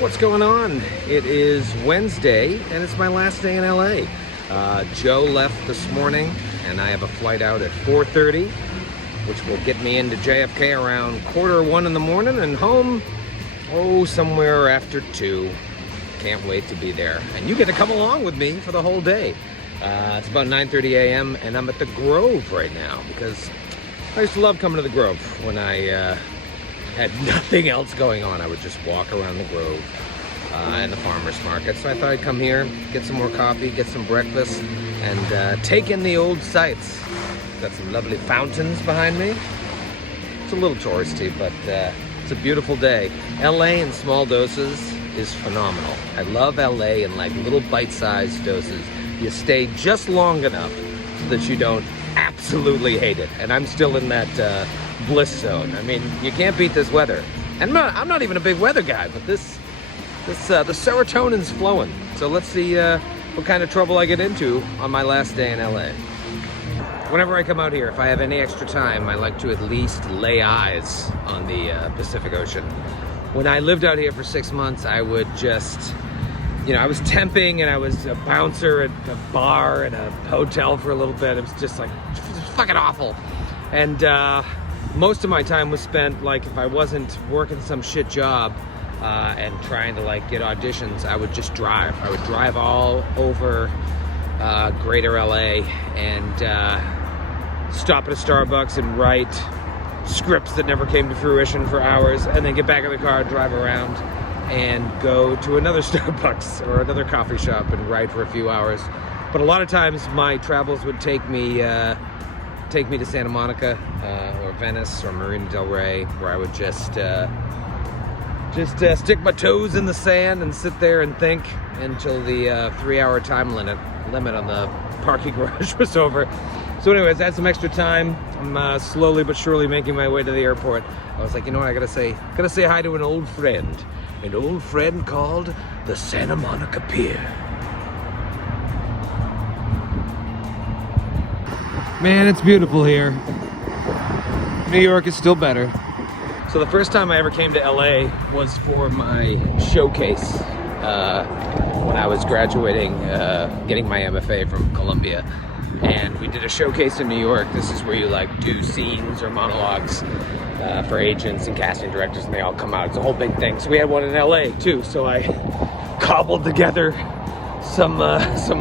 What's going on? It is Wednesday and it's my last day in LA. Joe left this morning and I have a flight out at 4:30, which will get me into JFK around 1:45 in the morning and home, somewhere after 2. Can't wait to be there. And you get to come along with me for the whole day. It's about 9:30 a.m. and I'm at the Grove right now because I used to love coming to the Grove when I had nothing else going on. I would just walk around the Grove and the farmer's market. So I thought I'd come here, get some more coffee, get some breakfast, and take in the old sights. Got some lovely fountains behind me. It's a little touristy, but it's a beautiful day. LA in small doses is phenomenal. I love LA in like little bite-sized doses. You stay just long enough so that you don't absolutely hate it. And I'm still in that bliss zone. I mean, you can't beat this weather. And I'm not even a big weather guy, but the serotonin's flowing. So let's see what kind of trouble I get into on my last day in LA. Whenever I come out here, if I have any extra time, I like to at least lay eyes on the Pacific Ocean. When I lived out here for 6 months, I would just, I was temping and I was a bouncer at a bar and a hotel for a little bit. It was just like, fucking awful. And most of my time was spent, like, if I wasn't working some shit job and trying to like get auditions, I would just drive. I would drive all over greater LA and stop at a Starbucks and write scripts that never came to fruition for hours, and then get back in the car, drive around, and go to another Starbucks or another coffee shop and write for a few hours. But a lot of times my travels would take me to Santa Monica or Venice or Marina del Rey, where I would just stick my toes in the sand and sit there and think until the 3-hour time limit on the parking garage was over. So anyways, I had some extra time. I'm slowly but surely making my way to the airport. I was like, you know what, I gotta say hi to an old friend called the Santa Monica Pier. Man, it's beautiful here. New York is still better. So the first time I ever came to LA was for my showcase when I was graduating, getting my MFA from Columbia. And we did a showcase in New York. This is where you like do scenes or monologues for agents and casting directors, and they all come out. It's a whole big thing. So we had one in LA too. So I cobbled together some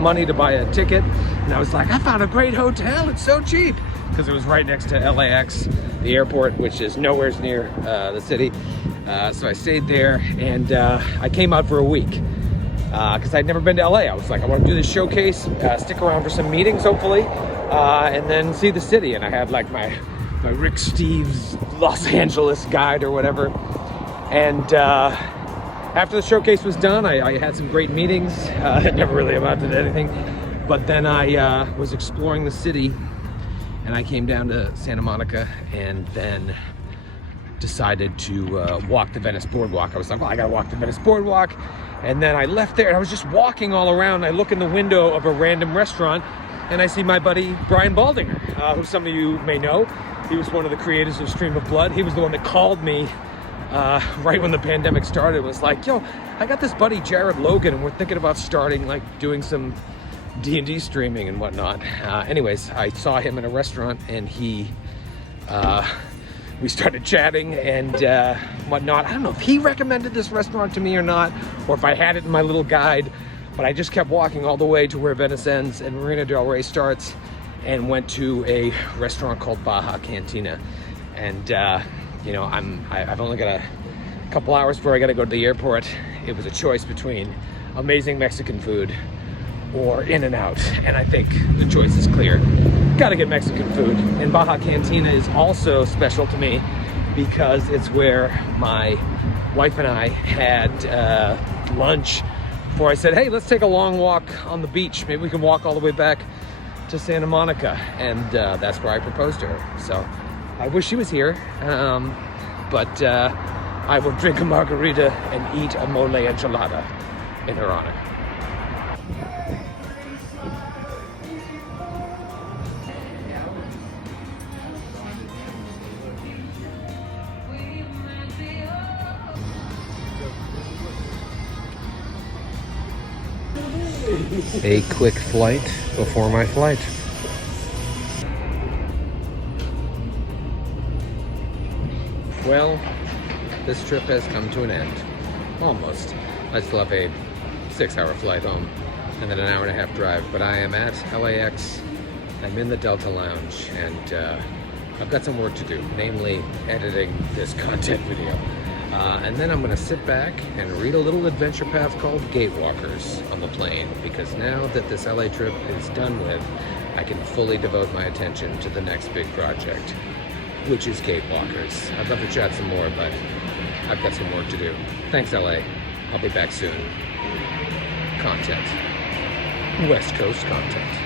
money to buy a ticket, and I was like, I found a great hotel. It's so cheap, because it was right next to LAX, the airport, which is nowhere near the city. So I stayed there, and I came out for a week. Because I'd never been to LA. I was like, I want to do this showcase, stick around for some meetings, hopefully, and then see the city. And I had like my Rick Steves Los Angeles guide or whatever. And after the showcase was done, I had some great meetings that never really amounted to anything. But then I was exploring the city, and I came down to Santa Monica and then decided to walk the Venice Boardwalk. I was like, well, I gotta walk the Venice Boardwalk. And then I left there and I was just walking all around. I look in the window of a random restaurant and I see my buddy Brian Baldinger, who some of you may know. He was one of the creators of Stream of Blood. He was the one that called me right when the pandemic started. It was like, yo, I got this buddy Jared Logan and we're thinking about starting like doing some D&D streaming and whatnot. Anyways, I saw him in a restaurant and we started chatting and whatnot. I don't know if he recommended this restaurant to me or not, or if I had it in my little guide, but I just kept walking all the way to where Venice ends and Marina del Rey starts, and went to a restaurant called Baja Cantina. And I've only got a couple hours before I got to go to the airport. It was a choice between amazing Mexican food or In-N-Out, and I think the choice is clear. Gotta get Mexican food. And Baja Cantina is also special to me because it's where my wife and I had lunch before I said, hey, let's take a long walk on the beach. Maybe we can walk all the way back to Santa Monica. And that's where I proposed to her. So I wish she was here, but I will drink a margarita and eat a mole enchilada in her honor. a quick flight before my flight. Well, this trip has come to an end. Almost. I still have a 6-hour flight home and then an hour and a half drive, but I am at LAX. I'm in the Delta Lounge, and I've got some work to do, namely editing this content video. And then I'm going to sit back and read a little adventure path called Gatewalkers on the plane, because now that this LA trip is done with, I can fully devote my attention to the next big project, which is Gatewalkers. I'd love to chat some more, but I've got some work to do. Thanks, LA. I'll be back soon. Content. West Coast content.